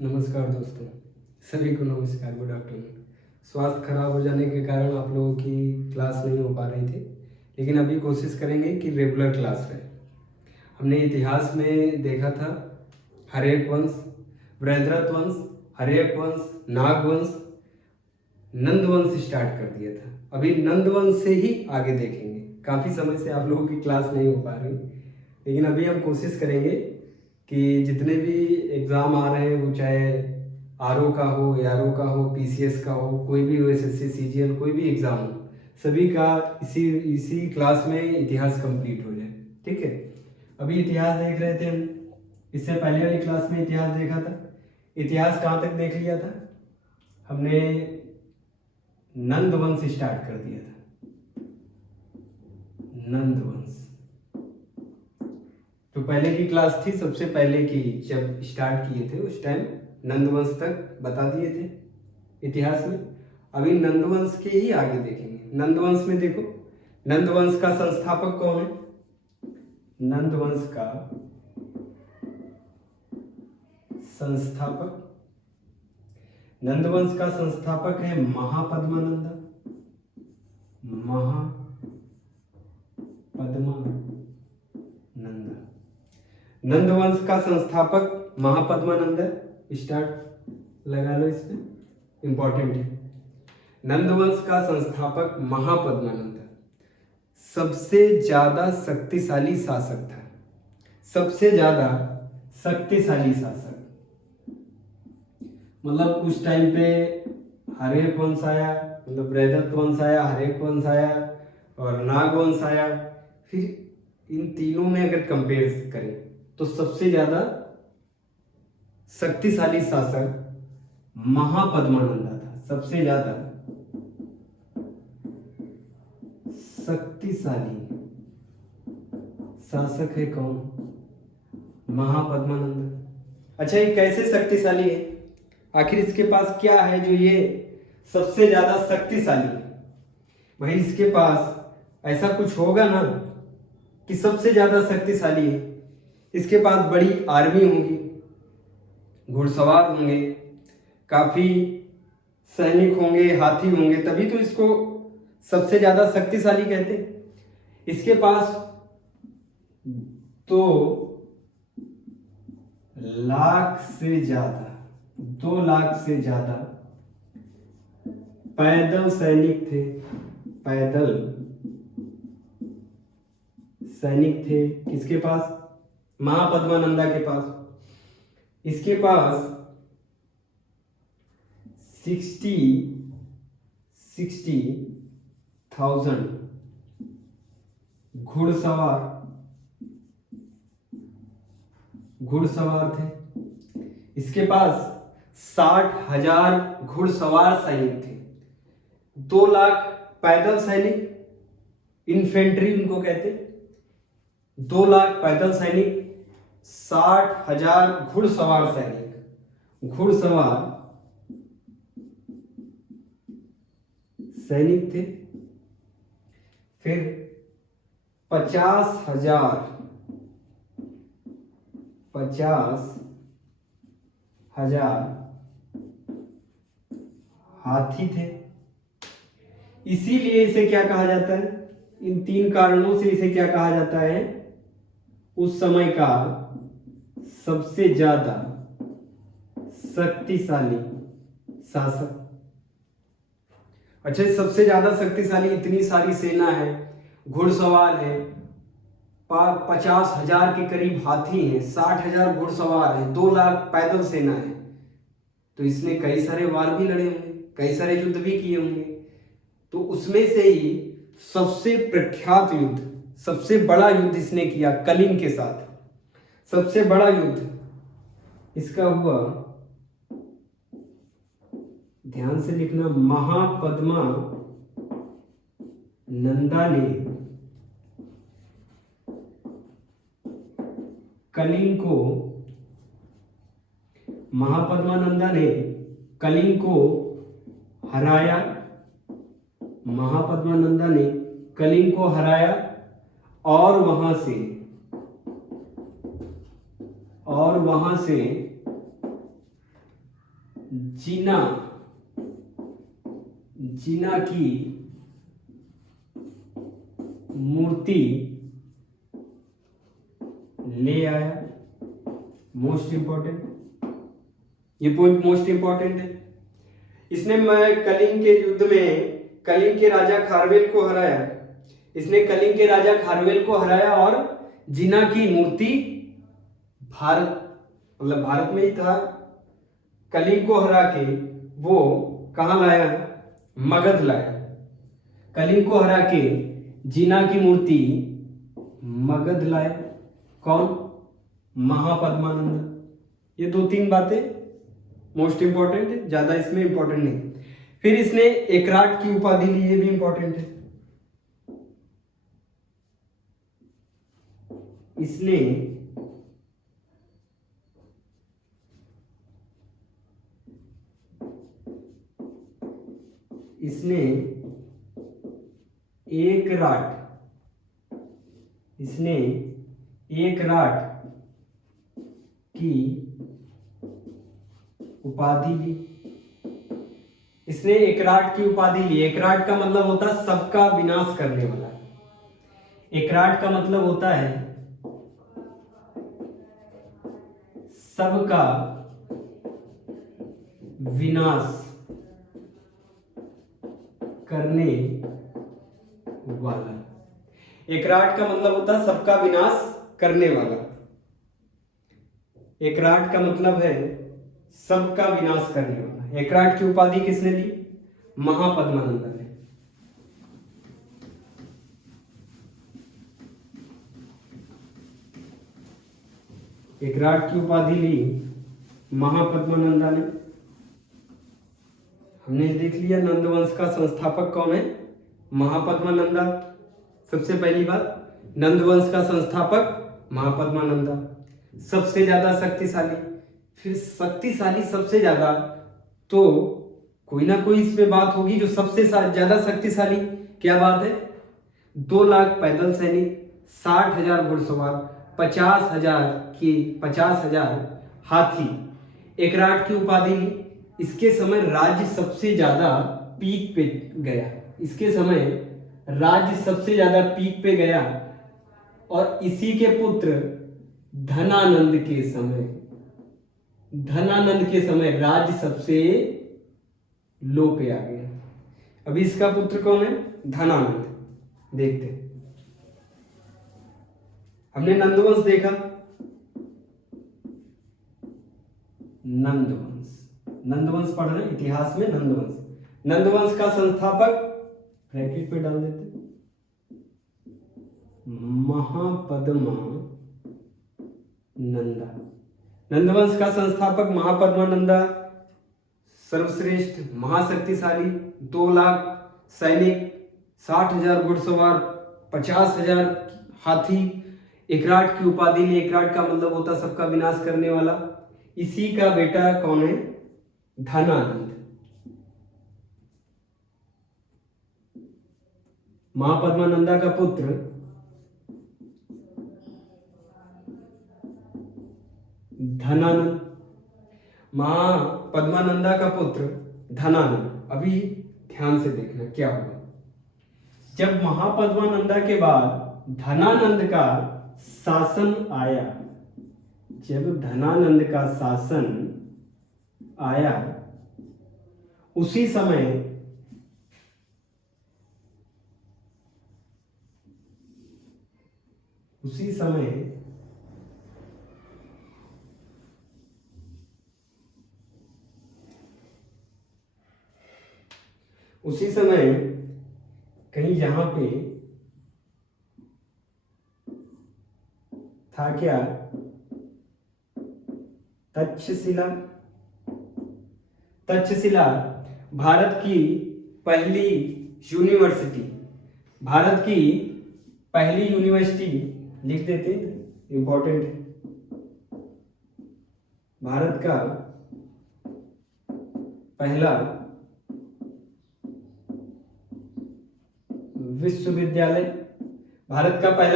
नमस्कार दोस्तों, सभी को नमस्कार, गुड आफ्टरनून। स्वास्थ्य खराब हो जाने के कारण आप लोगों की क्लास नहीं हो पा रही थी, लेकिन अभी कोशिश करेंगे कि रेगुलर क्लास रहे। हमने इतिहास में देखा था हर्यक वंश, बृहद्रथ वंश, हर्यक वंश, नाग वंश, नंद वंश स्टार्ट कर दिया था। अभी नंद वंश से ही आगे देखेंगे। काफ़ी समय से आप लोगों की क्लास नहीं हो पा रही, लेकिन अभी हम कोशिश करेंगे कि जितने भी एग्ज़ाम आ रहे हैं, वो चाहे आरओ का हो, एआरओ का हो, पीसीएस का हो, कोई भी हो, एसएससी, सीजीएल, कोई भी एग्ज़ाम हो, सभी का इसी क्लास में इतिहास कंप्लीट हो जाए। ठीक है, अभी इतिहास देख रहे थे हम। इससे पहले वाली क्लास में इतिहास देखा था। इतिहास कहाँ तक देख लिया था हमने? नंद वंश स्टार्ट कर दिया था। नंद वंश जो पहले की क्लास थी, सबसे पहले की जब स्टार्ट किए थे उस टाइम नंदवंश तक बता दिए थे इतिहास में। अभी नंदवंश के ही आगे देखेंगे। नंदवंश में देखो, नंदवंश का संस्थापक कौन है? नंदवंश का संस्थापक नंदवंश का संस्थापक है महापद्मानंद। नंदवंश का संस्थापक महापद्मानंद। स्टार्ट लगा लो, इस पे इंपॉर्टेंट है। नंदवंश का संस्थापक महापद्मानंद सबसे ज्यादा शक्तिशाली शासक था। सबसे ज्यादा शक्तिशाली शासक, मतलब उस टाइम पे हर्यक वंश आया, मतलब बृहद्रथ वंश आया, हर्यक वंश आया और नाग वंश आया। फिर इन तीनों में अगर कंपेयर करें तो सबसे ज्यादा शक्तिशाली शासक महापद्मानंद था। सबसे ज्यादा शक्तिशाली शासक है कौन? महापद्मानंद। अच्छा, ये कैसे शक्तिशाली है? आखिर इसके पास क्या है जो ये सबसे ज्यादा शक्तिशाली है? भाई इसके पास ऐसा कुछ होगा ना कि सबसे ज्यादा शक्तिशाली है। इसके पास बड़ी आर्मी होगी, घुड़सवार होंगे, काफी सैनिक होंगे, हाथी होंगे, तभी तो इसको सबसे ज्यादा शक्तिशाली कहते हैं। इसके पास तो 2 लाख से ज्यादा पैदल सैनिक थे। पैदल सैनिक थे किसके पास? महापद्मानंदा के पास। इसके पास 60,000 घुड़सवार थे। इसके पास 60,000 घुड़सवार सैनिक थे। 2 लाख पैदल सैनिक, इन्फेंट्री उनको कहते। 2 लाख पैदल सैनिक, 60,000 घुड़सवार सैनिक, घुड़सवार सैनिक थे। फिर 50,000 हाथी थे। इसीलिए इसे क्या कहा जाता है? इन 3 कारणों से इसे क्या कहा जाता है? उस समय का सबसे ज्यादा शक्तिशाली शासक। अच्छा, सबसे ज्यादा शक्तिशाली, इतनी सारी सेना है, घुड़सवार है, 50,000 के करीब हाथी हैं, 60,000 घुड़सवार हैं, 2 लाख पैदल सेना है, तो इसने कई सारे वार भी लड़े होंगे, कई सारे युद्ध भी किए होंगे। तो उसमें से ही सबसे प्रख्यात युद्ध, सबसे बड़ा युद्ध इसने किया कलिंग के साथ। सबसे बड़ा युद्ध इसका हुआ, ध्यान से लिखना, महापद्मा नंदा ने कलिंग को, महापद्मानंदा ने कलिंग को हराया। महापद्मानंदा ने कलिंग को हराया और वहां से जीना जीना की मूर्ति ले आया। मोस्ट इंपॉर्टेंट, ये पॉइंट मोस्ट इंपॉर्टेंट है। इसने कलिंग के युद्ध में कलिंग के राजा खारवेल को हराया। इसने कलिंग के राजा खारवेल को हराया और जीना की मूर्ति भारत, मतलब भारत में ही था, कलिंग को हरा के वो कहाँ लाया? मगध लाया। कलिंग को हरा के जीना की मूर्ति मगध लाया। कौन? महापद्मानंद। ये 2-3 बातें मोस्ट इंपॉर्टेंट है, ज्यादा इसमें इंपॉर्टेंट नहीं। फिर इसने एकराट की उपाधि ली, ये भी इंपॉर्टेंट है। इसने इसने एकराट की उपाधि ली। इसने एकराट की उपाधि ली। एकराट का मतलब होता है सबका विनाश करने वाला। एकराट का मतलब होता है सबका विनाश करने वाला। एकराट का मतलब होता है सबका विनाश करने वाला। एकराट का मतलब है सबका विनाश करने वाला। एकराट की उपाधि किसने ली? महापद्मानंद ने। एकराट की उपाधि ली महापद्मानंदा ने। हमने देख लिया नंद वंश का संस्थापक कौन है? महापद्मानंदा। सबसे पहली बात, नंद वंश का संस्थापक महापद्मानंदा। सबसे ज्यादा शक्तिशाली, फिर शक्तिशाली सबसे ज्यादा, तो कोई ना कोई इसमें बात होगी जो सबसे ज्यादा शक्तिशाली। क्या बात है? 2 लाख पैदल सैनिक, 60,000 घुड़सवार, 50,000 हाथी। एकराट की उपाधि ली। इसके समय राज्य सबसे ज्यादा पीक पे गया। इसके समय राज्य सबसे ज्यादा पीक पे गया और इसी के पुत्र धनानंद के समय राज्य सबसे लो पे आ गया। अभी इसका पुत्र कौन है? धनानंद। देखते हैं। हमने नंदवंश देखा। नंदवंश पढ़ रहे हैं इतिहास में। नंदवंश का संस्थापक ब्रैकेट पे डाल देते, महापद्मानंदा। नंदवंश का संस्थापक महापद्मानंदा सर्वश्रेष्ठ, महाशक्तिशाली, 2 लाख सैनिक, 60,000 घुड़सवार, 50,000 हाथी। एकराट की उपाधि ली। एकराट का मतलब होता सबका विनाश करने वाला। इसी का बेटा कौन है? धनानंद। महापद्मानंदा का पुत्र धनानंद। महापद्मानंदा का पुत्र धनानंद। अभी ध्यान से देखना क्या हुआ। जब महापद्मानंदा के बाद धनानंद का शासन आया, जब धनानंद का शासन आया, उसी समय कहीं यहां पे था क्या? तक्षशिला भारत की पहली यूनिवर्सिटी। लिख देते, इंपॉर्टेंट है। भारत का पहला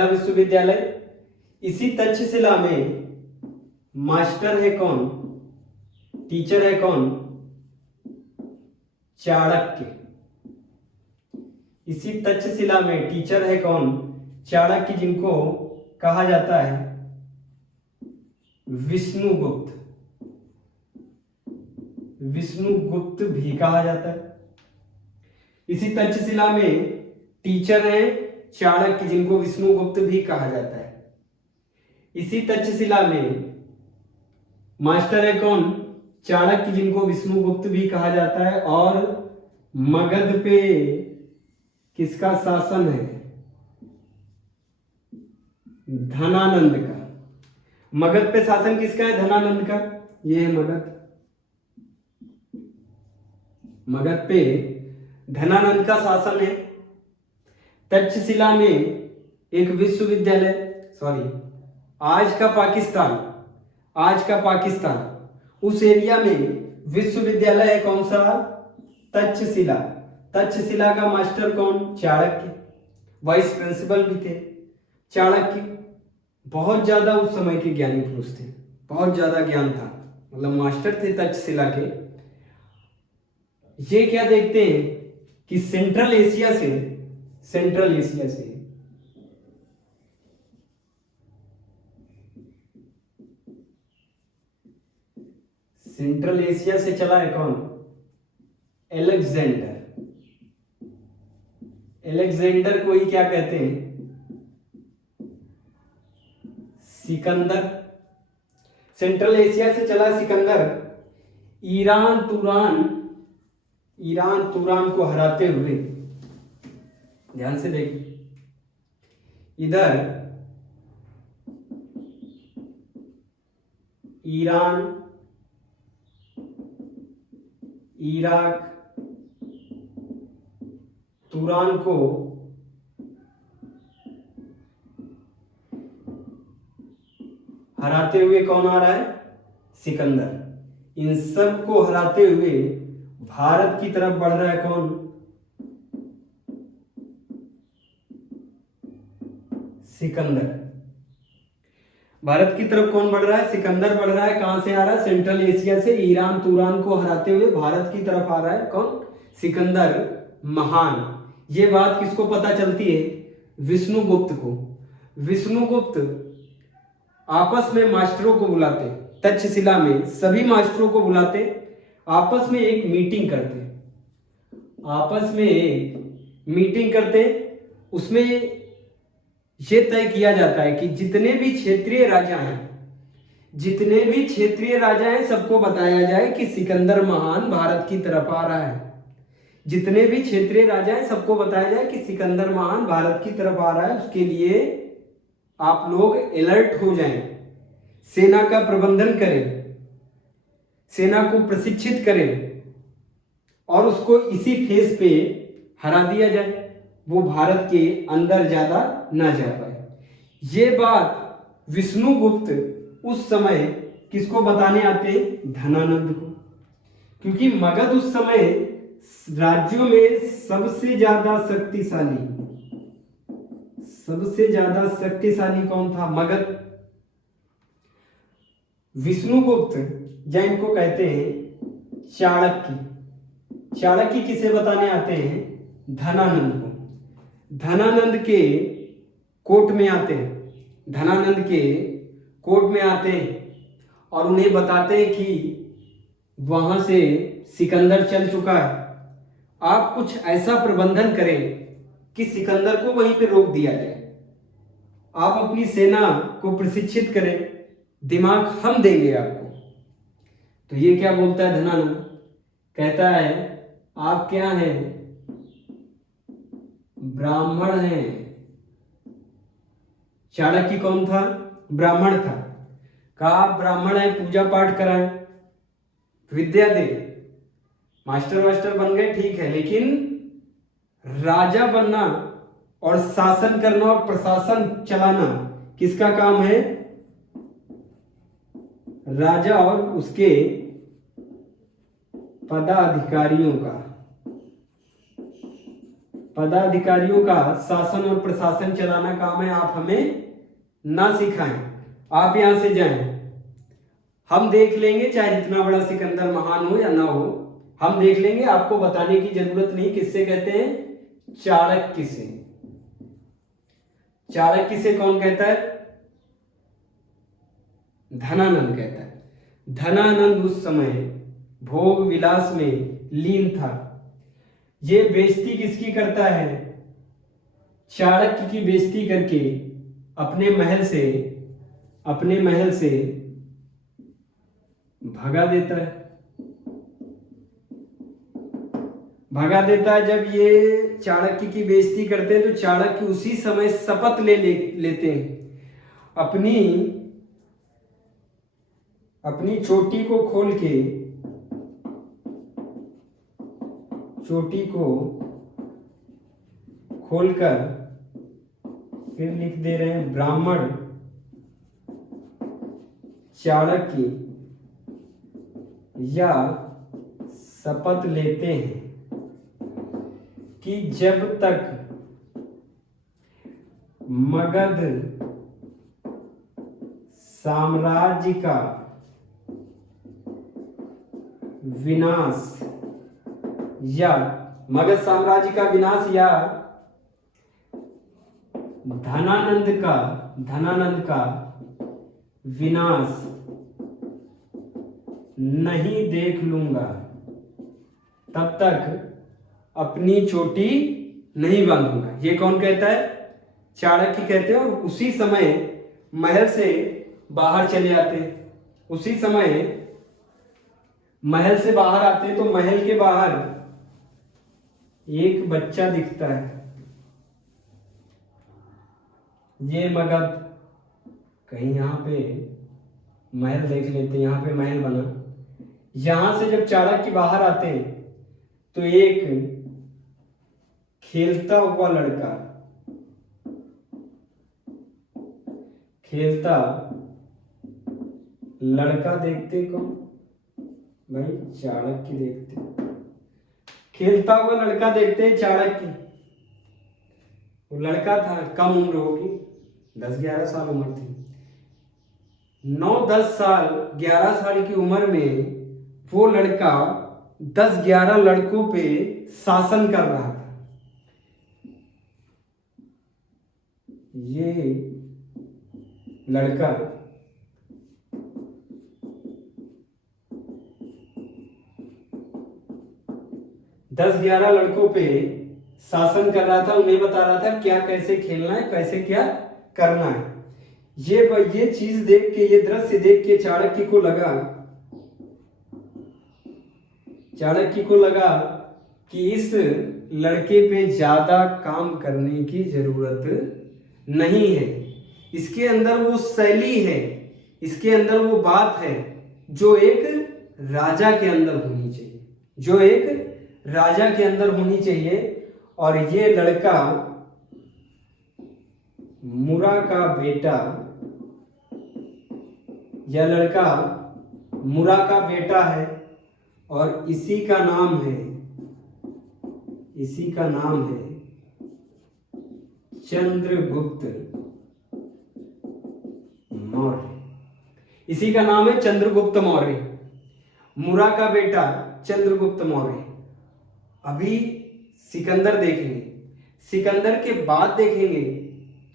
विश्वविद्यालय। इसी तक्षशिला में मास्टर है कौन? टीचर है कौन? चाणक्य। इसी तक्षशिला में टीचर है कौन? चाणक्य, जिनको कहा जाता है विष्णुगुप्त। विष्णुगुप्त भी कहा जाता है। इसी तक्षशिला में टीचर है चाणक्य, जिनको विष्णुगुप्त भी कहा जाता है। इसी तक्षशिला में मास्टर है कौन? चाणक्य, जिनको विष्णुगुप्त भी कहा जाता है। और मगध पे किसका शासन है? धनानंद का। मगध पे शासन किसका है? धनानंद का। ये है मगध। मगध पे धनानंद का शासन है। तक्षशिला में एक विश्वविद्यालय, आज का पाकिस्तान, उस एरिया में विश्वविद्यालय है कौन सा? तक्षशिला। तक्षशिला का मास्टर कौन? चाणक्य। वाइस प्रिंसिपल भी थे चाणक्य। बहुत ज्यादा उस समय के ज्ञानी पुरुष थे, बहुत ज्यादा ज्ञान था, मतलब मास्टर थे तक्षशिला के। ये क्या देखते हैं कि सेंट्रल एशिया से चला है कौन? एलेक्जेंडर को ही क्या कहते हैं? सिकंदर। सेंट्रल एशिया से चला सिकंदर, ईरान तुरान को हराते हुए, ध्यान से देखिए, इधर ईरान, इराक, तुरान को हराते हुए कौन आ रहा है? सिकंदर। इन सब को हराते हुए भारत की तरफ बढ़ रहा है कौन? सिकंदर। भारत की तरफ कौन बढ़ रहा है? सिकंदर बढ़ रहा है। कहां से आ रहा है? सेंट्रल एशिया से। ईरान तुरान को हराते हुए भारत की तरफ आ रहा है कौन? सिकंदर महान। ये बात किसको पता चलती है? विष्णुगुप्त को। विष्णुगुप्त आपस में मास्टरों को बुलाते, तक्षशिला में सभी मास्टरों को बुलाते, आपस में एक मीटिंग करते। उसमें यह तय किया जाता है कि जितने भी क्षेत्रीय राजा हैं सबको बताया जाए कि सिकंदर महान भारत की तरफ आ रहा है। जितने भी क्षेत्रीय राजा हैं सबको बताया जाए कि सिकंदर महान भारत की तरफ आ रहा है। उसके लिए आप लोग अलर्ट हो जाएं, सेना का प्रबंधन करें, सेना को प्रशिक्षित करें और उसको इसी फेज पे हरा दिया जाए, वो भारत के अंदर ज्यादा ना जा पाए। ये बात विष्णुगुप्त उस समय किसको बताने आते? धनानंद को। क्योंकि मगध उस समय राज्यों में सबसे ज्यादा शक्तिशाली कौन था? मगध। विष्णुगुप्त या इनको कहते हैं चाणक्य किसे बताने आते हैं? धनानंद को। धनानंद के कोर्ट में आते हैं और उन्हें बताते हैं कि वहां से सिकंदर चल चुका है, आप कुछ ऐसा प्रबंधन करें कि सिकंदर को वहीं पे रोक दिया जाए। आप अपनी सेना को प्रशिक्षित करें, दिमाग हम देंगे आपको। तो ये क्या बोलता है धनानंद? कहता है आप क्या हैं? ब्राह्मण हैं। चाणक्य कौन था? ब्राह्मण था। कहा आप ब्राह्मण हैं, पूजा पाठ कराएं, विद्या दे। मास्टर बन गए, ठीक है, लेकिन राजा बनना और शासन करना और प्रशासन चलाना किसका काम है? राजा और उसके पदाधिकारियों का शासन और प्रशासन चलाना काम है। आप हमें ना सिखाएं, आप यहां से जाएं, हम देख लेंगे, चाहे जितना बड़ा सिकंदर महान हो या ना हो, हम देख लेंगे, आपको बताने की जरूरत नहीं। किससे कहते हैं? चाणक्य से। चाणक्य से कौन कहता है? धनानंद कहता है। धनानंद उस समय भोग विलास में लीन था। ये बेइज्जती किसकी करता है? चाणक्य की बेइज्जती करके अपने महल से भगा देता है। जब ये चाणक्य की बेइज्जती करते हैं तो चाणक्य उसी समय शपथ लेते हैं। अपनी चोटी को खोलकर फिर लिख दे रहे हैं, ब्राह्मण चाणक्य या शपथ लेते हैं कि जब तक मगध साम्राज्य का विनाश या धनानंद का विनाश नहीं देख लूंगा, तब तक अपनी चोटी नहीं बांधूंगा। ये कौन कहता है? चाणक्य कहते हैं। और उसी समय महल से बाहर चले आते हैं। उसी समय महल से बाहर आते हैं तो महल के बाहर एक बच्चा दिखता है। ये मगध, कहीं यहाँ पे महल देख लेते हैं। यहाँ पे महल बना। यहां से जब चाणक्य बाहर आते हैं तो एक खेलता लड़का देखते कौन? भाई चाणक्य देखते। खेलता हुआ लड़का देखते हैं चाणक्य। वो लड़का था, कम उम्र होगी, 10-11 साल उम्र थी। 9-10 साल 11 साल की उम्र में वो लड़का 10-11 लड़कों पे शासन कर रहा था। ये लड़का दस 11 लड़कों पे शासन कर रहा था। उन्हें बता रहा था क्या कैसे खेलना है, कैसे क्या करना है। ये चीज देख के, ये दृश्य देख के चाणक्य को लगा कि इस लड़के पे ज्यादा काम करने की जरूरत नहीं है। इसके अंदर वो शैली है, इसके अंदर वो बात है जो एक राजा के अंदर होनी चाहिए। और ये लड़का मुरा का बेटा है और इसी का नाम है चंद्रगुप्त मौर्य। मुरा का बेटा चंद्रगुप्त मौर्य। अभी सिकंदर देखेंगे, सिकंदर के बाद देखेंगे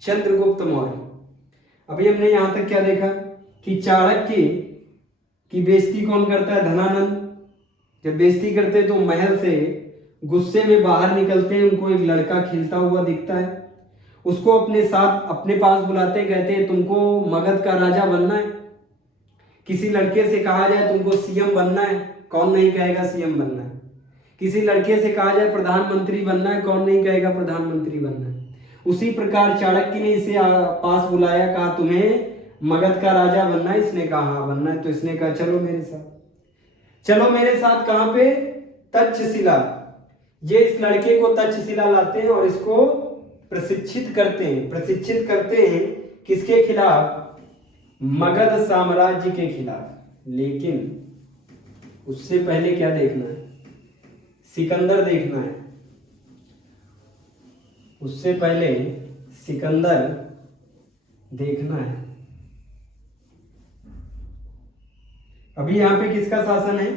चंद्रगुप्त मौर्य। अभी हमने यहां तक क्या देखा कि चाणक्य की बेइज्जती कौन करता है? धनानंद। जब बेइज्जती करते तो महल से गुस्से में बाहर निकलते हैं। उनको एक लड़का खेलता हुआ दिखता है, उसको अपने पास बुलाते, कहते हैं तुमको मगध का राजा बनना है। किसी लड़के से कहा जाए तुमको सीएम बनना है, कौन नहीं कहेगा सीएम बनना है। किसी लड़के से कहा जाए प्रधानमंत्री बनना है, कौन नहीं कहेगा प्रधानमंत्री बनना है। उसी प्रकार चाणक्य ने इसे पास बुलाया, कहा तुम्हें मगध का राजा बनना है। इसने कहा हाँ बनना है। तो इसने कहा चलो मेरे साथ। कहां पे? तक्षशिला। ये इस लड़के को तक्षशिला लाते हैं और इसको प्रशिक्षित करते हैं किसके खिलाफ? मगध साम्राज्य के खिलाफ। लेकिन उससे पहले क्या देखना है? सिकंदर देखना है। उससे पहले सिकंदर देखना है। अभी यहां पे किसका शासन है?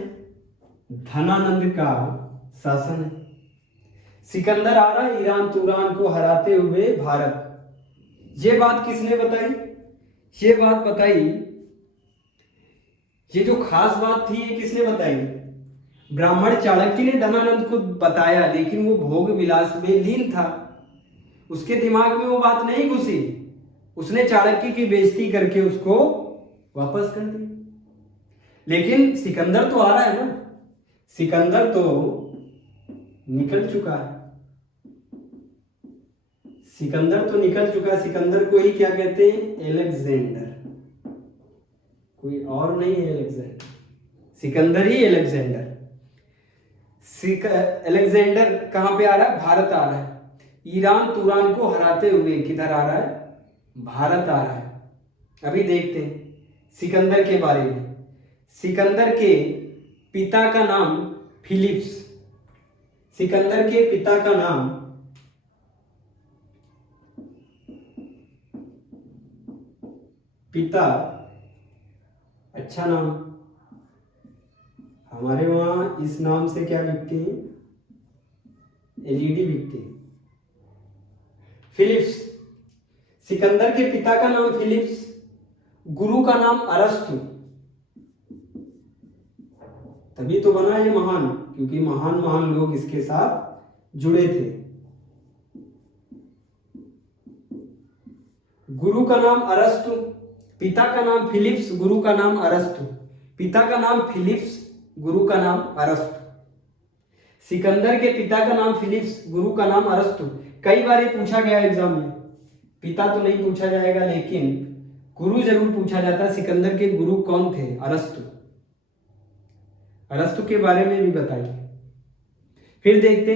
धनानंद का शासन है। सिकंदर आ रहा है ईरान तुरान को हराते हुए भारत। ये बात किसने बताई? ये बात बताई, ये जो खास बात थी ये किसने बताई? ब्राह्मण चाणक्य ने धनानंद को बताया, लेकिन वो भोग विलास में लीन था, उसके दिमाग में वो बात नहीं घुसी। उसने चाणक्य की बेइज्जती करके उसको वापस कर दिया। लेकिन सिकंदर तो आ रहा है ना, सिकंदर तो निकल चुका है, सिकंदर तो निकल चुका है। सिकंदर को ही क्या कहते हैं? एलेक्जेंडर, कोई और नहीं है एलेक्जेंडर, सिकंदर ही एलेक्जेंडर। एलेक्जेंडर कहां पे आ रहा है? भारत आ रहा है। ईरान तुरान को हराते हुए किधर आ रहा है? भारत आ रहा है। अभी देखते हैं सिकंदर के बारे में। सिकंदर के पिता का नाम फिलिप्स, सिकंदर के पिता का नाम पिता, अच्छा नाम, हमारे वहां इस नाम से क्या लिखते हैं? एलईडी लिखते हैं। फिलिप्स, सिकंदर के पिता का नाम फिलिप्स, गुरु का नाम अरस्तु। तभी तो बना ये महान, क्योंकि महान महान लोग इसके साथ जुड़े थे। गुरु का नाम अरस्तु, पिता का नाम फिलिप्स, गुरु का नाम अरस्तु। पिता का नाम फिलिप्स, गुरु का नाम अरस्तु। सिकंदर के पिता का नाम फिलिप्स, गुरु का नाम अरस्तु। कई बार ये पूछा गया एग्जाम में, पिता तो नहीं पूछा जाएगा लेकिन गुरु जरूर पूछा जाता। सिकंदर के गुरु कौन थे? अरस्तु। अरस्तु के बारे में भी बताइए। फिर देखते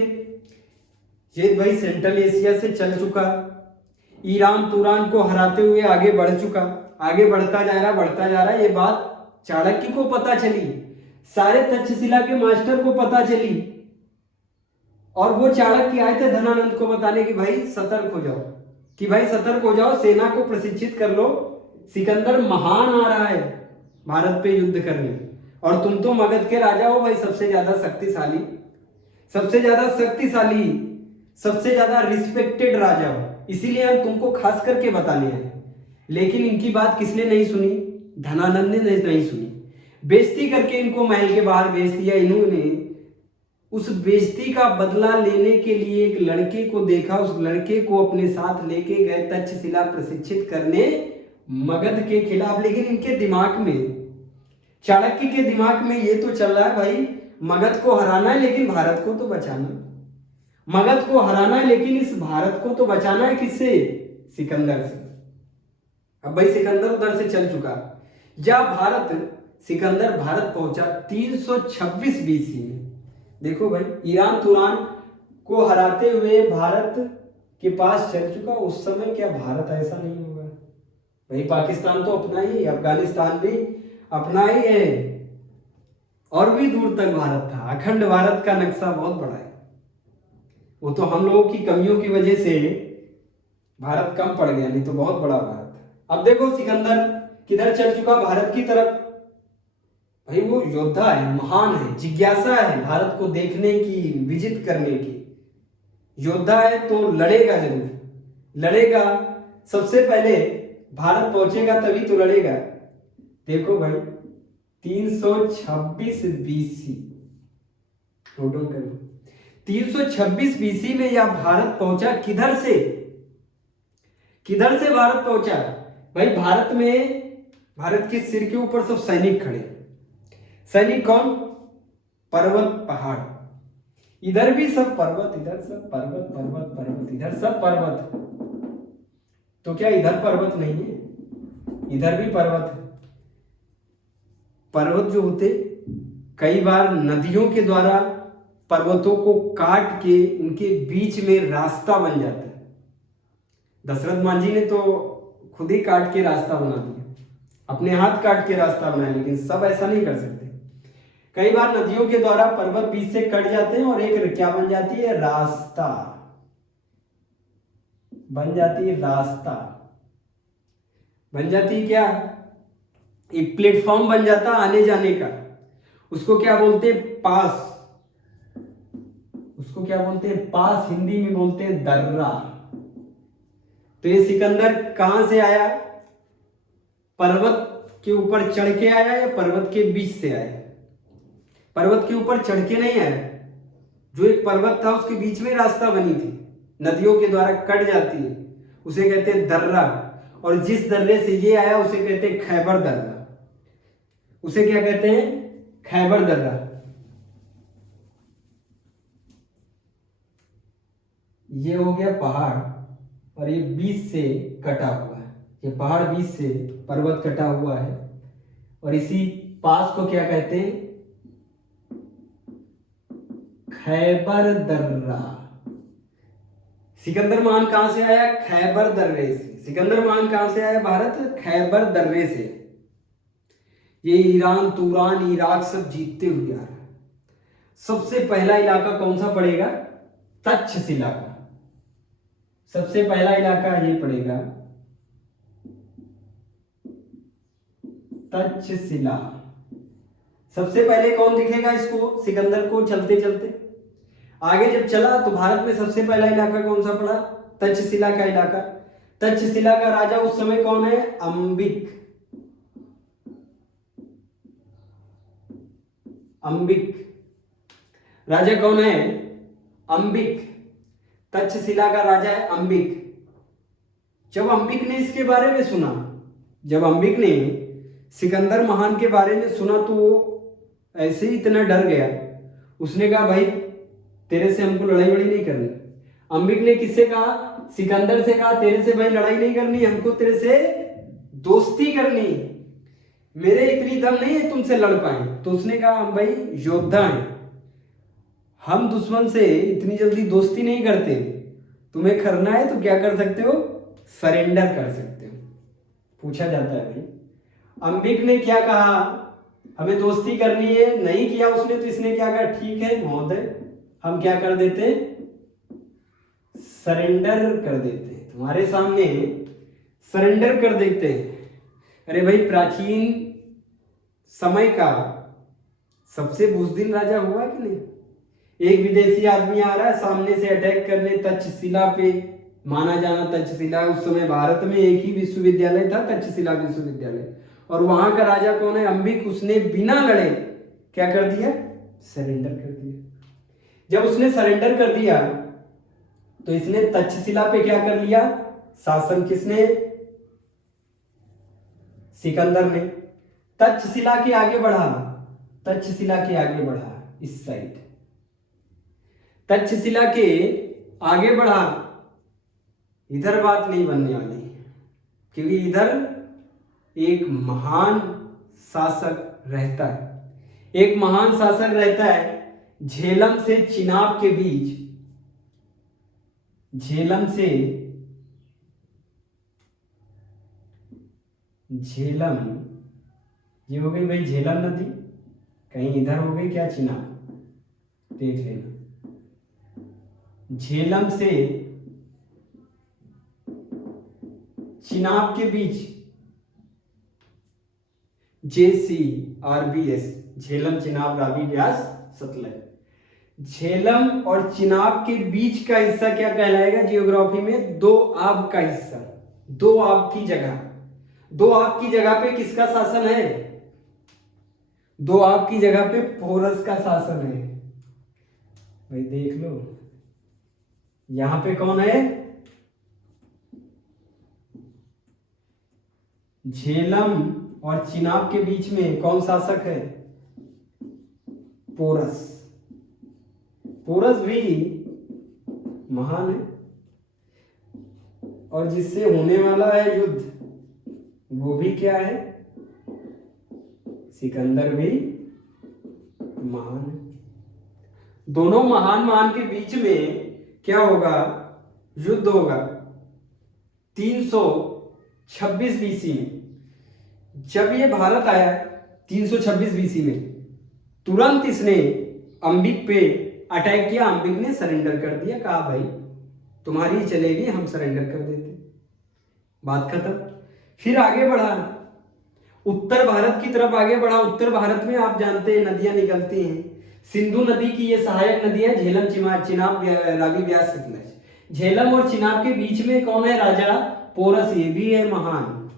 ये भाई सेंट्रल एशिया से चल चुका, ईरान तुरान को हराते हुए आगे बढ़ चुका, आगे बढ़ता जा रहा, बढ़ता जा रहा। ये बात चाणक्य को पता चली, सारे तक्षशिला के मास्टर को पता चली, और वो चाणक्य आए थे धनानंद को बताने कि भाई सतर्क हो जाओ, कि भाई सतर्क हो जाओ, सेना को प्रशिक्षित कर लो, सिकंदर महान आ रहा है भारत पे युद्ध करने, और तुम तो मगध के राजा हो भाई, सबसे ज्यादा शक्तिशाली, सबसे ज्यादा शक्तिशाली, सबसे ज्यादा रिस्पेक्टेड राजा हो, इसीलिए हम तुमको खास करके बताने आए। लेकिन इनकी बात किसने नहीं सुनी? धनानंद ने नहीं सुनी। बेइज्जती करके इनको महल के बाहर भेज दिया। इन्होंने उस बेइज्जती का बदला लेने के लिए एक लड़के को देखा, उस लड़के को अपने साथ लेके गए तक्षशिला प्रशिक्षित करने मगध के खिलाफ। लेकिन इनके दिमाग में, चाणक्य के दिमाग में ये तो चल रहा है भाई मगध को हराना है लेकिन भारत को तो बचाना, मगध को हराना है लेकिन इस भारत को तो बचाना है। किससे? सिकंदर से। अब भाई सिकंदर उधर से चल चुका, या भारत, सिकंदर भारत पहुंचा 326 बीसी में। देखो भाई ईरान तुरान को हराते हुए भारत के पास चल चुका। उस समय क्या भारत ऐसा नहीं होगा भाई? पाकिस्तान तो अपना ही, अफगानिस्तान भी अपना ही है, और भी दूर तक भारत था। अखंड भारत का नक्शा बहुत बड़ा है, वो तो हम लोगों की कमियों की वजह से भारत कम पड़ गया, नहीं तो बहुत बड़ा भारत है। अब देखो सिकंदर किधर चल चुका? भारत की तरफ। भाई वो योद्धा है, महान है, जिज्ञासा है भारत को देखने की, विजिट करने की। योद्धा है तो लड़ेगा जरूर, लड़ेगा। सबसे पहले भारत पहुंचेगा तभी तो लड़ेगा। देखो भाई 326 बीसी, नोट डाउन कर लो। 326 बीसी में यह भारत पहुंचा। किधर से? किधर से भारत पहुंचा? भाई भारत में, भारत के सिर के ऊपर सब सैनिक खड़े। सैनिक कौन? पर्वत पहाड़, इधर भी सब पर्वत, इधर सब पर्वत, पर्वत पर्वत, इधर सब पर्वत। तो क्या इधर पर्वत नहीं है? इधर भी पर्वत है। पर्वत जो होते कई बार नदियों के द्वारा पर्वतों को काट के उनके बीच में रास्ता बन जाता है। दशरथ मांझी ने तो खुद ही काट के रास्ता बना दिया, अपने हाथ काट के रास्ता बनाया, लेकिन सब ऐसा नहीं कर सकते। कई बार नदियों के द्वारा पर्वत बीच से कट जाते हैं और एक क्या बन जाती है? रास्ता बन जाती है, रास्ता बन जाती है। क्या? एक प्लेटफॉर्म बन जाता आने जाने का। उसको क्या बोलते हैं? पास। उसको क्या बोलते हैं? पास। हिंदी में बोलते हैं दर्रा। तो ये सिकंदर कहां से आया? पर्वत के ऊपर चढ़ के आया या पर्वत के बीच से आया? पर्वत के ऊपर चढ़ के नहीं आया। जो एक पर्वत था उसके बीच में रास्ता बनी थी, नदियों के द्वारा कट जाती है, उसे कहते हैं दर्रा। और जिस दर्रे से ये आया उसे कहते हैं खैबर दर्रा। उसे क्या कहते हैं? खैबर दर्रा। ये हो गया पहाड़, और ये बीच से कटा हुआ है। ये पहाड़ बीच से पर्वत कटा हुआ है, और इसी पास को क्या कहते हैं? खैबर दर्रा। सिकंदर महान कहां से आया? खैबर दर्रे से। सिकंदर महान कहां से आया? भारत खैबर दर्रे से। ये ईरान, तुरान, इराक सब जीतते हुए आ रहा है। सबसे पहला इलाका कौन सा पड़ेगा? तक्षशिला का। सबसे पहला इलाका ये पड़ेगा तक्षशिला। सबसे पहले कौन दिखेगा इसको? सिकंदर को चलते चलते आगे जब चला तो भारत में सबसे पहला इलाका कौन सा पड़ा? तक्षशिला का इलाका। तक्षशिला का राजा उस समय कौन है? अंबिक। अंबिक राजा कौन है? अंबिक। तक्षशिला का राजा है अंबिक। जब अंबिक ने इसके बारे में सुना, जब अंबिक ने सिकंदर महान के बारे में सुना तो वो ऐसे ही इतना डर गया। उसने कहा भाई तेरे से हमको लड़ाई वड़ाई नहीं करनी। अंबिक ने किससे कहा? सिकंदर से कहा तेरे से भाई लड़ाई नहीं करनी, हमको तेरे से दोस्ती करनी। मेरे इतनी दम नहीं है तुमसे लड़ पाए। तो उसने कहा हम भाई योद्धा हैं, हम दुश्मन से इतनी जल्दी दोस्ती नहीं करते। तुम्हें करना है तो क्या कर सकते हो? सरेंडर कर सकते हो। पूछा जाता है भाई अंबिक ने क्या कहा? हमें दोस्ती करनी है। नहीं किया उसने तो इसने क्या कहा? ठीक है महोदय, हम क्या कर देते? सरेंडर कर देते हैं, तुम्हारे सामने सरेंडर कर देते हैं। अरे भाई प्राचीन समय का सबसे बुज़दिल राजा हुआ कि नहीं? एक विदेशी आदमी आ रहा है सामने से अटैक करने तक्षशिला पे। माना जाना तक्षशिला उस समय भारत में एक ही विश्वविद्यालय था, तक्षशिला विश्वविद्यालय, और वहां का राजा कौन है? अंबिक। उसने बिना लड़े क्या कर दिया? सरेंडर कर दिया। जब उसने सरेंडर कर दिया तो इसने तक्षशिला पे क्या कर लिया? शासन। किसने? सिकंदर ने। तक्षशिला के आगे बढ़ा, तक्षशिला के आगे बढ़ा इस साइड, तक्षशिला के आगे बढ़ा। इधर बात नहीं बनने वाली, क्योंकि इधर एक महान शासक रहता है। एक महान शासक रहता है झेलम से चिनाब के बीच। झेलम से झेलम, ये हो गई भाई झेलम नदी, कहीं इधर हो गई क्या? चिनाब, देख लेना। झेलम से चिनाब के बीच JCRBS, झेलम चिनाब रावी ब्यास सतलज। झेलम और चिनाब के बीच का हिस्सा क्या कहलाएगा जियोग्राफी में? दो आब का हिस्सा। दो आब की जगह, दो आब की जगह पे किसका शासन है? दो आब की जगह पे पोरस का शासन है। भाई देख लो यहां पे कौन है? झेलम और चिनाब के बीच में कौन शासक है? पोरस। पोरस भी महान है, और जिससे होने वाला है युद्ध वो भी क्या है? सिकंदर भी महान है। दोनों महान के बीच में क्या होगा? युद्ध होगा 326 BC में। जब ये भारत आया 326 BC में, तुरंत इसने अंबिक पे अटैक किया। अंबिक ने सरेंडर कर दिया, कहा भाई तुम्हारी चलेगी, हम सरेंडर कर देते, बात खत्म। फिर आगे बढ़ा उत्तर भारत की तरफ आगे बढ़ा। उत्तर भारत में आप जानते हैं नदियां निकलती हैं। सिंधु नदी की ये सहायक नदियां झेलम, चिनाब, रावी, ब्यास, सतलज। झेलम और चिनाब के बीच में कौन है राजा? पोरस, ये भी है महान।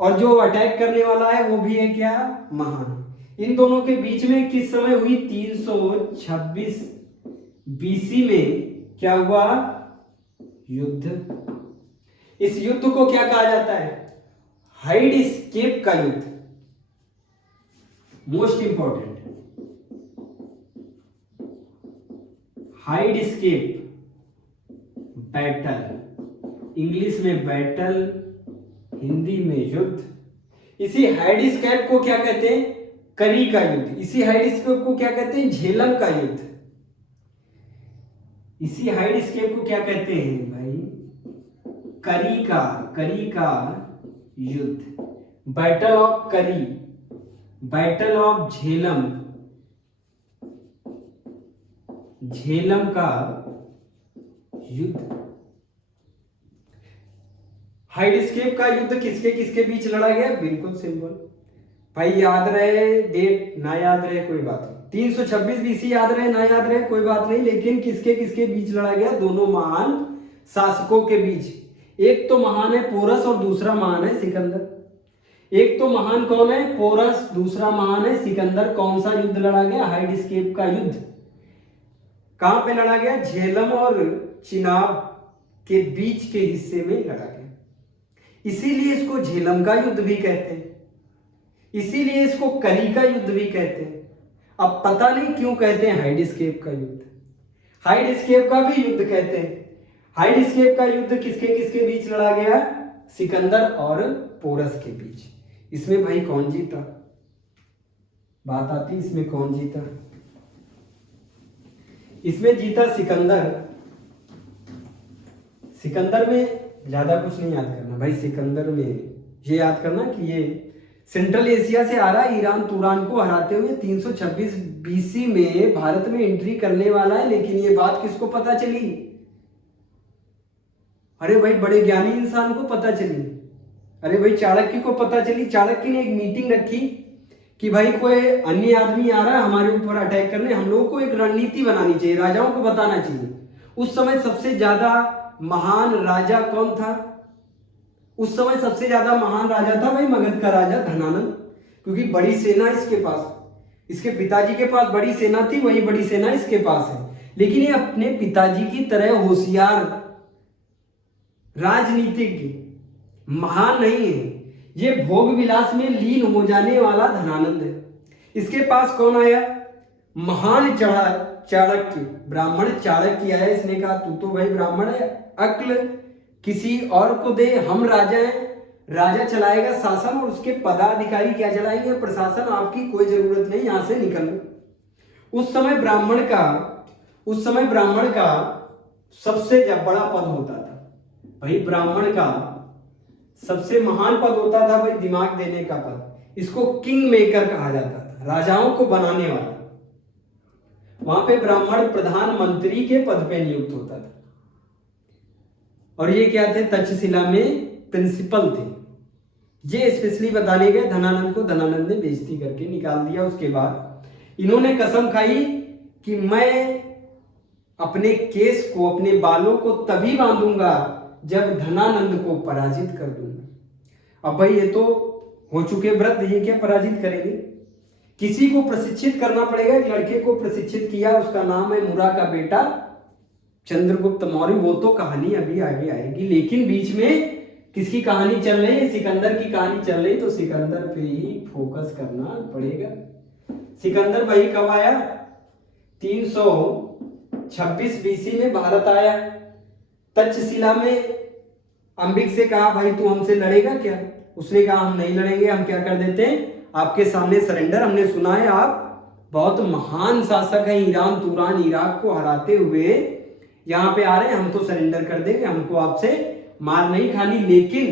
और जो अटैक करने वाला है वो भी है क्या? महान। इन दोनों के बीच में किस समय हुई? 326 बीसी में क्या हुआ? युद्ध। इस युद्ध को क्या कहा जाता है? हाइड स्केप का युद्ध। Most important, Hydaspes battle, English में बैटल, हिंदी में युद्ध। इसी हाइड स्केप को क्या कहते हैं? करी का युद्ध। इसी हाइड स्केप को क्या कहते हैं? झेलम का युद्ध। इसी हाइड स्केप को क्या कहते हैं भाई? करी का युद्ध। बैटल ऑफ करी, बैटल ऑफ झेलम, झेलम का युद्ध। हाइड स्केप का युद्ध किसके किसके बीच लड़ा गया? बिल्कुल सिंपल भाई, याद रहे डेट, ना याद रहे कोई बात नहीं। 326 बीसी याद रहे ना याद रहे कोई बात नहीं, लेकिन किसके किसके बीच लड़ा गया? दोनों महान शासकों के बीच। एक तो महान है पोरस और दूसरा महान है सिकंदर। एक तो महान कौन है? पोरस, दूसरा महान है सिकंदर। कौन सा युद्ध लड़ा गया? हाइड स्केप का युद्ध। कहां पे लड़ा गया? झेलम और चिनाब के बीच के हिस्से में लड़ा गया। इसीलिए इसको झेलम का युद्ध भी कहते हैं, इसीलिए इसको करी का युद्ध भी कहते हैं। अब पता नहीं क्यों कहते हैं हाइड स्केप का युद्ध। हाइड स्केप का भी युद्ध कहते हैं। हाइड स्केप का युद्ध किसके किसके बीच लड़ा गया? सिकंदर और पोरस के बीच। इसमें भाई कौन जीता? बात आती इसमें कौन जीता? इसमें जीता सिकंदर। सिकंदर में ज्यादा कुछ नहीं याद करना भाई, सिकंदर में ये याद करना कि ये सेंट्रल एशिया से आ रहा है, ईरान तुरान को हराते हुए 326 बीसी में भारत में एंट्री करने वाला है। लेकिन ये बात किसको पता चली? अरे भाई बड़े ज्ञानी इंसान को पता चली। अरे भाई चाणक्य को पता चली। चाणक्य ने एक मीटिंग रखी कि भाई कोई अन्य आदमी आ रहा है हमारे ऊपर अटैक करने, हम लोगों को एक रणनीति बनानी चाहिए, राजाओं को बताना चाहिए। उस समय सबसे ज्यादा महान राजा कौन था? उस समय सबसे ज्यादा महान राजा था भाई मगध का राजा धनानंद, क्योंकि बड़ी सेना इसके पास, इसके पिताजी के पास बड़ी सेना थी, वही बड़ी सेना इसके पास है। लेकिन ये अपने पिताजी की तरह होशियार राजनीतिज्ञ महान नहीं है, ये भोग विलास में लीन हो जाने वाला धनानंद है। इसके पास कौन आया? महान चाणक्य, ब्राह्मण चाणक्य आया। इसने कहा तू तो भाई ब्राह्मण है, अक्ल किसी और को दे, हम राजा हैं, राजा चलाएगा शासन और उसके पदाधिकारी क्या चलाएंगे? प्रशासन। आपकी कोई जरूरत नहीं, यहां से निकल लो। उस समय ब्राह्मण का सबसे बड़ा पद होता था भाई, ब्राह्मण का सबसे महान पद होता था भाई दिमाग देने का पद। इसको किंग मेकर कहा जाता था, राजाओं को बनाने वाला। वहां पे ब्राह्मण प्रधानमंत्री के पद पे नियुक्त होता था। और ये क्या थे? तक्षशिला में प्रिंसिपल थे। ये स्पेशली बताने गए धनानंद को, धनानंद ने बेइज्जती करके निकाल दिया। उसके बाद इन्होंने कसम खाई कि मैं अपने केस को, अपने बालों को तभी बांधूंगा जब धनानंद को पराजित कर दूंगा। अब भाई ये तो हो चुके वृद्ध, ये क्या पराजित करेंगे? किसी को प्रशिक्षित करना पड़ेगा। एक लड़के को प्रशिक्षित किया, उसका नाम है मुरा का बेटा चंद्रगुप्त मौर्य। वो तो कहानी अभी आगे आएगी, लेकिन बीच में किसकी कहानी चल रही है? सिकंदर की कहानी चल रही, तो सिकंदर पे ही फोकस करना पड़ेगा। सिकंदर भाई कब आया? 326 बीसी में भारत आया। तक्षशिला में अंबिक से कहा भाई तू हमसे लड़ेगा क्या? उसने कहा हम नहीं लड़ेंगे, हम क्या कर देते हैं आपके सामने सरेंडर। हमने सुना है आप बहुत महान शासक हैं, ईरान तुरान इराक को हराते हुए यहां पे आ रहे हैं, हम तो सरेंडर कर देंगे, हमको आपसे मार नहीं खानी। लेकिन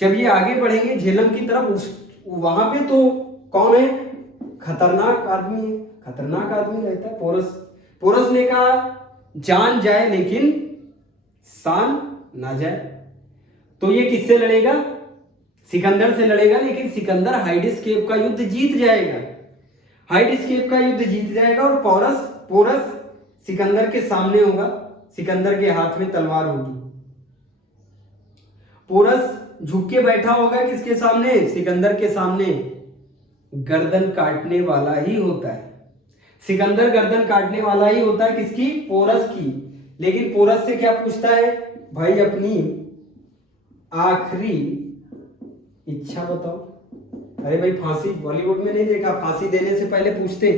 जब ये आगे बढ़ेंगे झेलम की तरफ, वहां पे तो कौन है? खतरनाक आदमी है, खतरनाक आदमी रहता है पोरस ने कहा जान जाए लेकिन शान ना जाए। तो ये किससे लड़ेगा? सिकंदर से लड़ेगा, लेकिन सिकंदर हाइडिस्केप का युद्ध जीत जाएगा। हाइडिस्केप का युद्ध जीत जाएगा और पोरस सिकंदर के सामने होगा, सिकंदर के हाथ में तलवार होगी। पोरस झुक के बैठा होगा किसके सामने? सिकंदर के सामने। गर्दन काटने वाला ही होता है सिकंदर, गर्दन काटने वाला ही होता है किसकी? पोरस की। लेकिन पोरस से क्या पूछता है? भाई अपनी आखिरी इच्छा बताओ। अरे भाई फांसी बॉलीवुड में नहीं देखा? फांसी देने से पहले पूछते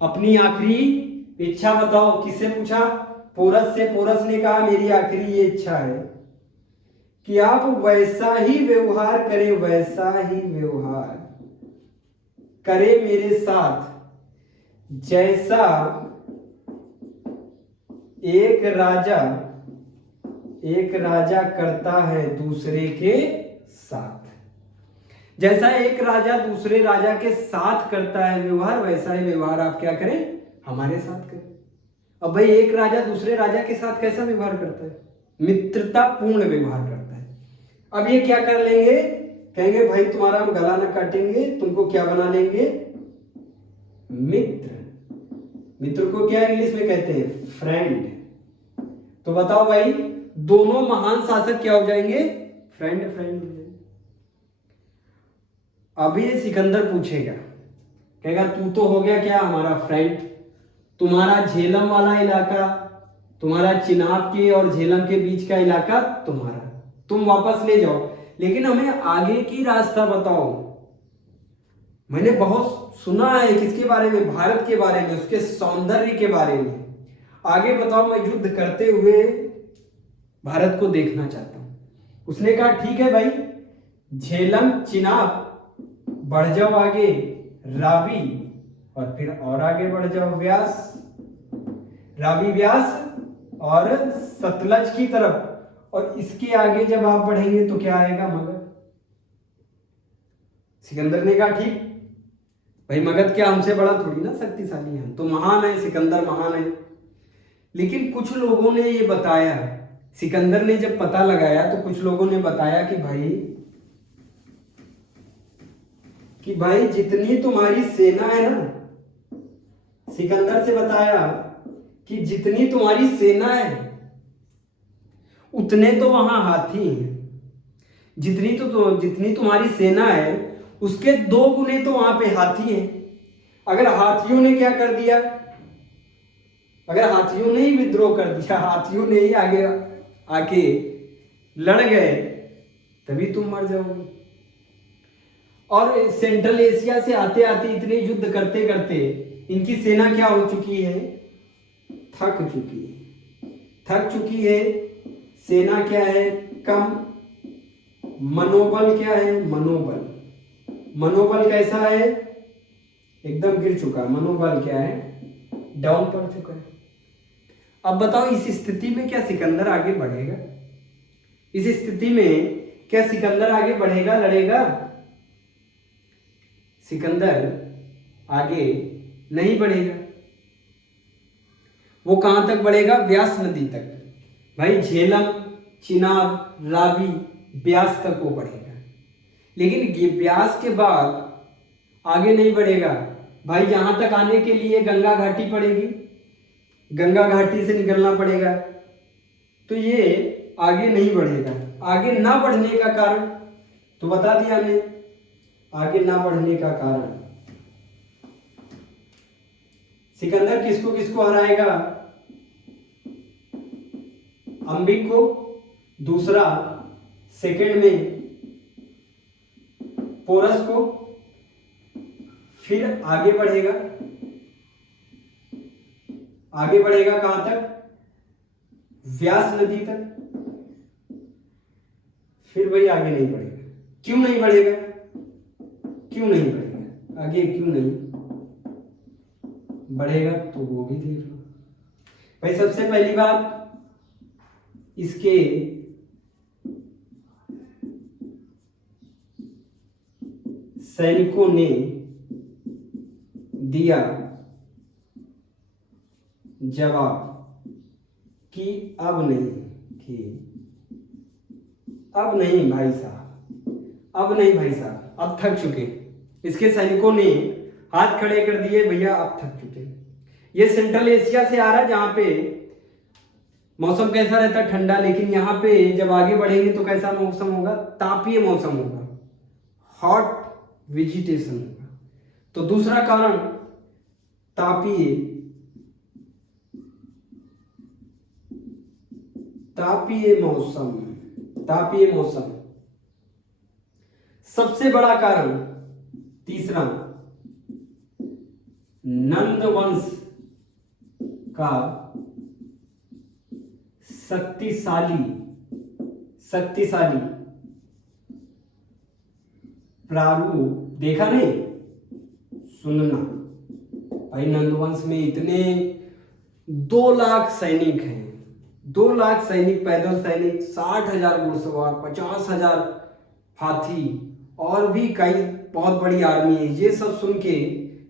अपनी आखिरी इच्छा बताओ। किससे पूछा? पोरस से। पोरस ने कहा मेरी आखिरी ये इच्छा है कि आप वैसा ही व्यवहार करें, वैसा ही व्यवहार करे मेरे साथ जैसा एक राजा करता है दूसरे के साथ। जैसा एक राजा दूसरे राजा के साथ करता है व्यवहार, वैसा ही व्यवहार आप क्या करें? हमारे साथ करें। अब भाई एक राजा दूसरे राजा के साथ कैसा व्यवहार करता है? मित्रतापूर्ण व्यवहार करता है। अब ये क्या कर लेंगे? कहेंगे भाई तुम्हारा हम गला न काटेंगे, तुमको क्या बना लेंगे? मित्र। मित्र को क्या इंग्लिश में कहते हैं? फ्रेंड। तो बताओ भाई दोनों महान शासक क्या हो जाएंगे? फ्रेंड हो जाएंगे। अभी ये सिकंदर पूछेगा, कहेगा तू तो हो गया क्या हमारा फ्रेंड, तुम्हारा झेलम वाला इलाका, तुम्हारा चिनाब के और झेलम के बीच का इलाका तुम्हारा, तुम वापस ले जाओ, लेकिन हमें आगे की रास्ता बताओ। मैंने बहुत सुना है किसके बारे में? भारत के बारे में, उसके सौंदर्य के बारे में। आगे बताओ, मैं युद्ध करते हुए भारत को देखना चाहता हूं। उसने कहा ठीक है भाई, झेलम चिनाब बढ़ जाओ आगे, रावी और फिर और आगे बढ़ जाओ व्यास, रावी व्यास और सतलज की तरफ, और इसके आगे जब आप बढ़ेंगे तो क्या आएगा? मगध। सिकंदर ने कहा ठीक भाई, मगध क्या हमसे बड़ा थोड़ी ना शक्तिशाली है, तो महान है सिकंदर, महान है। लेकिन कुछ लोगों ने ये बताया, सिकंदर ने जब पता लगाया तो कुछ लोगों ने बताया कि भाई जितनी तुम्हारी सेना है ना, सिकंदर से बताया कि जितनी तुम्हारी सेना है उतने तो वहां हाथी हैं। जितनी तुम्हारी सेना है उसके 2 गुने तो वहां पे हाथी हैं। अगर हाथियों ने क्या कर दिया? अगर हाथियों ने ही विद्रोह कर दिया, हाथियों ने ही आगे आके लड़ गए, तभी तुम मर जाओगे। और सेंट्रल एशिया से आते आते इतने युद्ध करते करते इनकी सेना क्या हो चुकी है? थक चुकी है। सेना क्या है? कम। मनोबल क्या है? मनोबल कैसा है? एकदम गिर चुका। मनोबल क्या है? डाउन पड़ चुका है। अब बताओ इस स्थिति में क्या सिकंदर आगे बढ़ेगा? इस स्थिति में क्या सिकंदर आगे बढ़ेगा, लड़ेगा? सिकंदर आगे नहीं बढ़ेगा। वो कहां तक बढ़ेगा? व्यास नदी तक। भाई झेलम, चिनाब, रावी, व्यास तक वो बढ़ेगा, लेकिन व्यास के बाद आगे नहीं बढ़ेगा। भाई यहां तक आने के लिए गंगा घाटी पड़ेगी, गंगा घाटी से निकलना पड़ेगा, तो ये आगे नहीं बढ़ेगा। आगे ना बढ़ने का कारण तो बता दिया हमने। आगे ना बढ़ने का कारण, सिकंदर किसको किसको हराएगा? अंबिक को, दूसरा सेकंड में पोरस को, फिर आगे बढ़ेगा कहां तक? व्यास नदी तक। फिर भाई आगे नहीं बढ़ेगा। क्यों नहीं बढ़ेगा? आगे क्यों नहीं बढ़ेगा तो वो भी देख लो। भाई सबसे पहली बात, इसके सैनिकों ने दिया जवाब कि अब नहीं भाई साहब, अब नहीं भाई साहब, अब थक चुके। इसके सैनिकों ने हाथ खड़े कर दिए, भैया अब थक चुके। ये सेंट्रल एशिया से आ रहा है जहां पे मौसम कैसा रहता है, ठंडा, लेकिन यहाँ पे जब आगे बढ़ेंगे तो कैसा मौसम होगा, तापीय मौसम होगा, हॉट वेजिटेशन होगा। तो दूसरा कारण तापीय मौसम। तापीय मौसम सबसे बड़ा कारण। तीसरा, नंद वंश का शक्तिशाली प्रारूप देखा नहीं, सुनना। भाई नंदवंश में इतने 2 लाख सैनिक हैं, 2 लाख सैनिक, पैदल सैनिक, 60,000 घुड़सवार, 50,000 हाथी और भी कई बहुत बड़ी आर्मी है। ये सब सुन के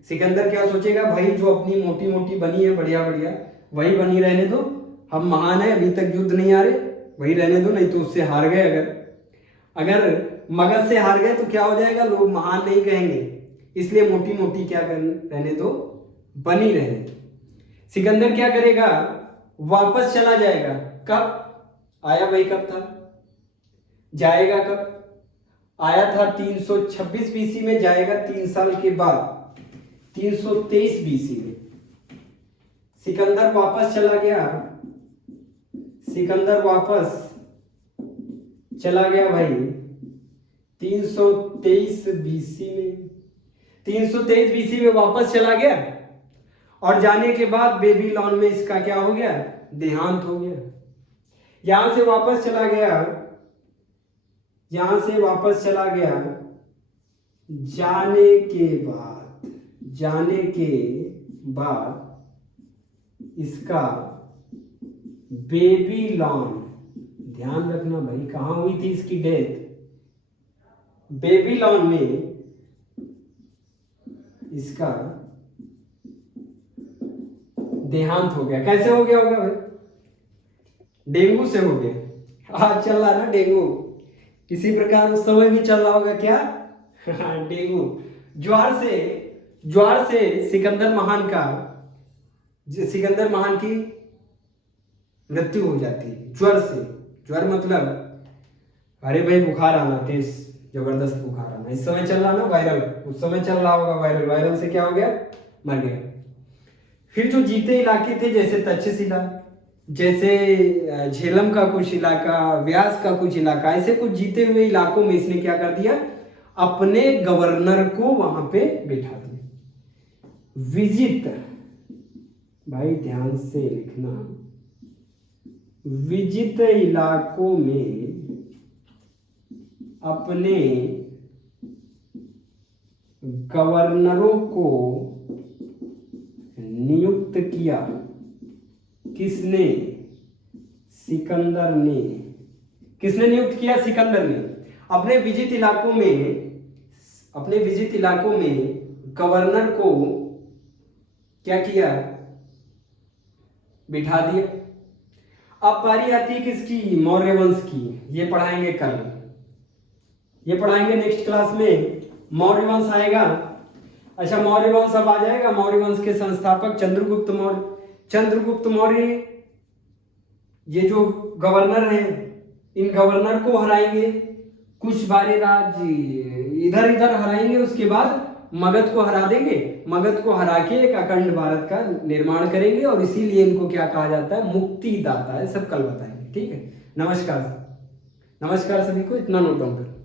सिकंदर क्या सोचेगा, भाई जो अपनी मोटी मोटी बनी है बढ़िया बढ़िया वही बनी रहने दो, हम महान है, अभी तक युद्ध नहीं आ रहे, वही रहने दो, नहीं तो उससे हार गए। अगर मगध से हार गए तो क्या हो जाएगा, लोग महान नहीं कहेंगे, इसलिए मोटी मोटी क्या रहने दो, बनी रहने। सिकंदर क्या करेगा, वापस चला जाएगा। कब आया भाई, कब था, जाएगा कब, आया था 326 बीसी में, जाएगा 3 साल के बाद 323 बीसी में। सिकंदर वापस चला गया, सिकंदर वापस चला गया भाई 323 बीसी में। 323 बीसी में वापस चला गया और जाने के बाद बेबीलोन में इसका क्या हो गया, देहांत हो गया। यहां से वापस चला गया, यहां से वापस चला गया, जाने के बाद इसका बेबीलोन, ध्यान रखना भाई कहां हुई थी इसकी डेथ, बेबीलोन में इसका देहांत हो गया। कैसे हो गया होगा भाई, डेंगू से हो गया। आज चल रहा ना डेंगू, किसी प्रकार उस समय भी चल रहा होगा क्या डेंगू। ज्वार से सिकंदर महान की मृत्यु हो जाती है ज्वर से। ज्वर मतलब अरे भाई बुखार आना, तेज जबरदस्त बुखार आना। इस समय चल रहा ना वायरल, उस समय चल रहा होगा वायरल से क्या हो गया, मर गया। फिर जो जीते इलाके थे जैसे तक्षशिला, जैसे झेलम का कुछ इलाका, व्यास का कुछ इलाका, ऐसे कुछ जीते हुए इलाकों में इसने क्या कर दिया, अपने गवर्नर को वहां पे बैठा दिया। विजित, भाई ध्यान से लिखना, विजित इलाकों में अपने गवर्नरों को नियुक्त किया। किसने, सिकंदर ने। किसने नियुक्त किया, सिकंदर ने। अपने विजित इलाकों में गवर्नर को क्या किया, बिठा दिया। अब पारी आती है किसकी, मौर्य वंश की। ये पढ़ाएंगे कल, ये पढ़ाएंगे नेक्स्ट क्लास में, मौर्य वंश आएगा। अच्छा मौर्य वंश अब आ जाएगा। मौर्य वंश के संस्थापक चंद्रगुप्त मौर्य, ये जो गवर्नर हैं, इन गवर्नर को हराएंगे, कुछ बारे राज इधर इधर हराएंगे, उसके बाद मगध को हरा देंगे। मगध को हरा के एक अखंड भारत का निर्माण करेंगे और इसीलिए इनको क्या कहा जाता है, मुक्तिदाता है। सब कल बताएंगे, ठीक है। नमस्कार सभी को, इतना नोट डाउन करो।